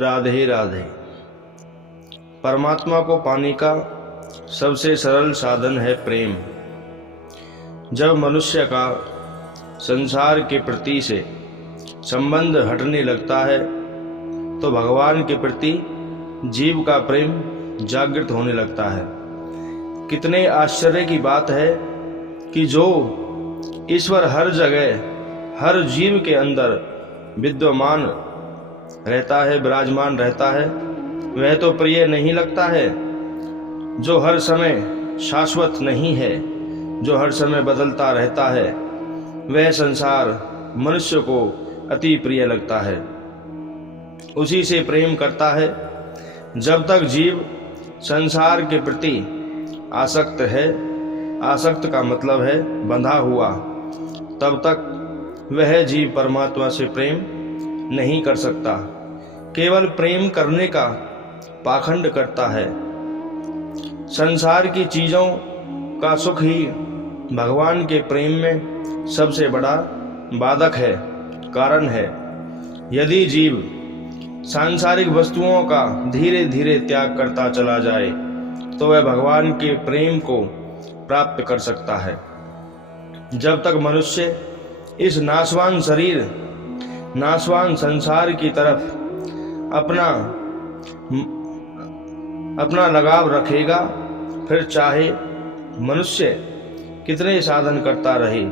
राधे राधे। परमात्मा को पाने का सबसे सरल साधन है प्रेम। जब मनुष्य का संसार के प्रति से संबंध हटने लगता है तो भगवान के प्रति जीव का प्रेम जागृत होने लगता है। कितने आश्चर्य की बात है कि जो ईश्वर हर जगह हर जीव के अंदर विद्यमान रहता है, विराजमान रहता है, वह तो प्रिय नहीं लगता है। जो हर समय शाश्वत नहीं है, जो हर समय बदलता रहता है, वह संसार मनुष्य को अति प्रिय लगता है, उसी से प्रेम करता है। जब तक जीव संसार के प्रति आसक्त है, आसक्त का मतलब है बंधा हुआ, तब तक वह जीव परमात्मा से प्रेम नहीं कर सकता। केवल प्रेम करने का पाखंड करता है। संसार की चीजों का सुख ही भगवान के प्रेम में सबसे बड़ा बाधक है, कारण है। यदि जीव सांसारिक वस्तुओं का धीरे धीरे त्याग करता चला जाए तो वह भगवान के प्रेम को प्राप्त कर सकता है। जब तक मनुष्य इस नाशवान शरीर, नाशवान संसार की तरफ अपना लगाव रखेगा, फिर चाहे मनुष्य कितने साधन करता रहे,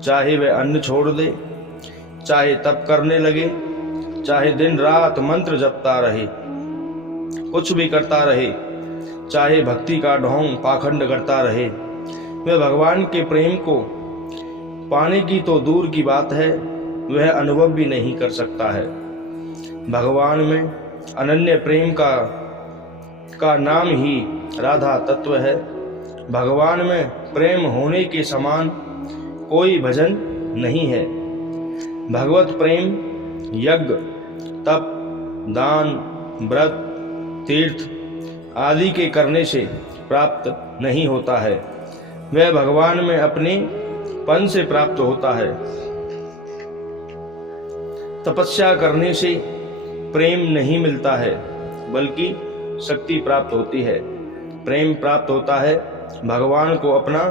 चाहे वह अन्न छोड़ दे, चाहे तप करने लगे, चाहे दिन रात मंत्र जपता रहे, कुछ भी करता रहे, चाहे भक्ति का ढोंग पाखंड करता रहे, वह भगवान के प्रेम को पाने की तो दूर की बात है, वह अनुभव भी नहीं कर सकता है। भगवान में अनन्य प्रेम का नाम ही राधा तत्व है। भगवान में प्रेम होने के समान कोई भजन नहीं है। भगवत प्रेम यज्ञ, तप, दान, व्रत, तीर्थ आदि के करने से प्राप्त नहीं होता है। वह भगवान में अपने पन से प्राप्त होता है। तपस्या करने से प्रेम नहीं मिलता है, बल्कि शक्ति प्राप्त होती है। प्रेम प्राप्त होता है भगवान को अपना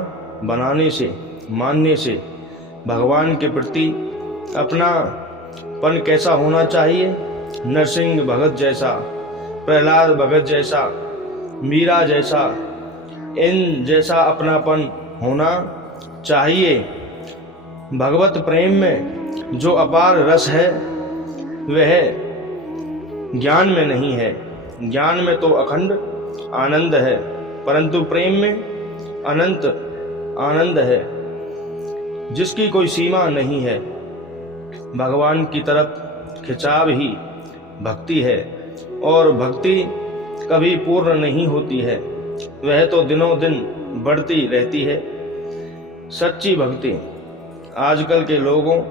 बनाने से, मानने से। भगवान के प्रति अपना पन कैसा होना चाहिए? नरसिंह भगत जैसा, प्रहलाद भगत जैसा, मीरा जैसा, इन जैसा अपनापन होना चाहिए। भगवत प्रेम में जो अपार रस है वह ज्ञान में नहीं है। ज्ञान में तो अखंड आनंद है, परंतु प्रेम में अनंत आनंद है, जिसकी कोई सीमा नहीं है। भगवान की तरफ खिंचाव ही भक्ति है, और भक्ति कभी पूर्ण नहीं होती है, वह तो दिनों दिन बढ़ती रहती है। सच्ची भक्ति आजकल के लोगों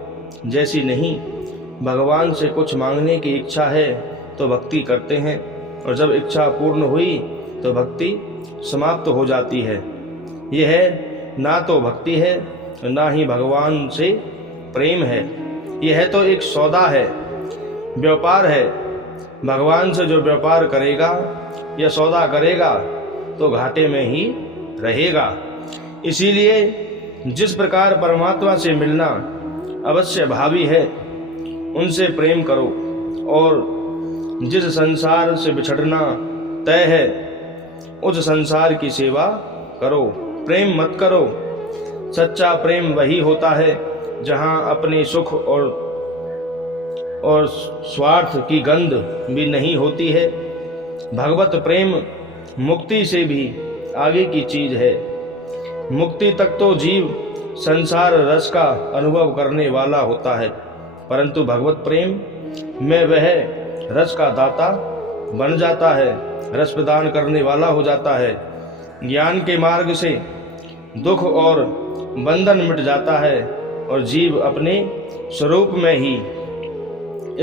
जैसी नहीं। भगवान से कुछ मांगने की इच्छा है तो भक्ति करते हैं, और जब इच्छा पूर्ण हुई तो भक्ति समाप्त हो जाती है। यह ना तो भक्ति है, ना ही भगवान से प्रेम है। यह तो एक सौदा है, व्यापार है। भगवान से जो व्यापार करेगा या सौदा करेगा तो घाटे में ही रहेगा। इसीलिए जिस प्रकार परमात्मा से मिलना अवश्य भावी है, उनसे प्रेम करो, और जिस संसार से बिछड़ना तय है उस संसार की सेवा करो। प्रेम मत करो। सच्चा प्रेम वही होता है जहाँ अपने सुख और स्वार्थ की गंध भी नहीं होती है। भगवत प्रेम मुक्ति से भी आगे की चीज है। मुक्ति तक तो जीव संसार रस का अनुभव करने वाला होता है, परंतु भगवत प्रेम में वह रस का दाता बन जाता है, रस प्रदान करने वाला हो जाता है। ज्ञान के मार्ग से दुख और बंधन मिट जाता है, और जीव अपने स्वरूप में ही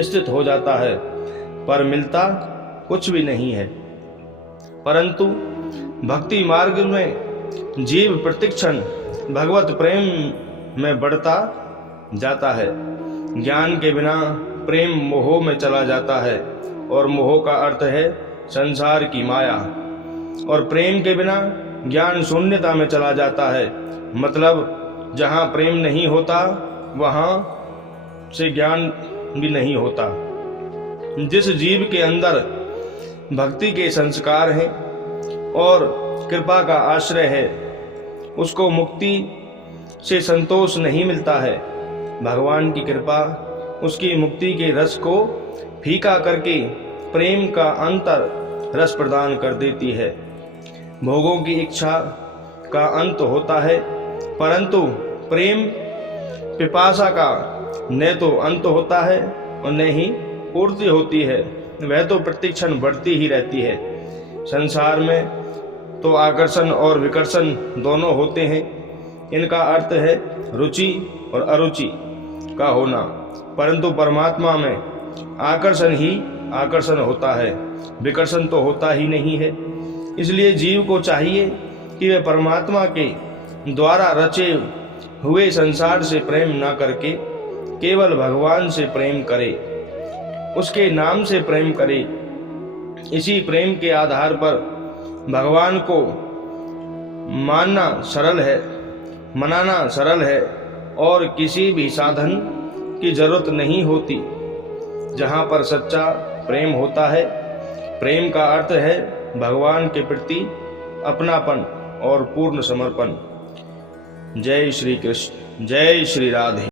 स्थित हो जाता है, पर मिलता कुछ भी नहीं है। परंतु भक्ति मार्ग में जीव प्रतिक्षण भगवत प्रेम में बढ़ता जाता है। ज्ञान के बिना प्रेम मोह में चला जाता है, और मोह का अर्थ है संसार की माया। और प्रेम के बिना ज्ञान शून्यता में चला जाता है। मतलब जहाँ प्रेम नहीं होता वहाँ से ज्ञान भी नहीं होता। जिस जीव के अंदर भक्ति के संस्कार हैं और कृपा का आश्रय है, उसको मुक्ति से संतोष नहीं मिलता है। भगवान की कृपा उसकी मुक्ति के रस को फीका करके प्रेम का अंतर रस प्रदान कर देती है। भोगों की इच्छा का अंत होता है, परंतु प्रेम पिपासा का न तो अंत होता है और न ही पूर्ति होती है। वह तो प्रतिक्षण बढ़ती ही रहती है। संसार में तो आकर्षण और विकर्षण दोनों होते हैं। इनका अर्थ है रुचि और अरुचि का होना, परंतु परमात्मा में आकर्षण ही आकर्षण होता है, विकर्षण तो होता ही नहीं है। इसलिए जीव को चाहिए कि वह परमात्मा के द्वारा रचे हुए संसार से प्रेम न करके केवल भगवान से प्रेम करे, उसके नाम से प्रेम करे। इसी प्रेम के आधार पर भगवान को मानना सरल है, मनाना सरल है और किसी भी साधन की जरूरत नहीं होती। जहाँ पर सच्चा प्रेम होता है, प्रेम का अर्थ है भगवान के प्रति अपनापन और पूर्ण समर्पण। जय श्री कृष्ण, जय श्री राधे।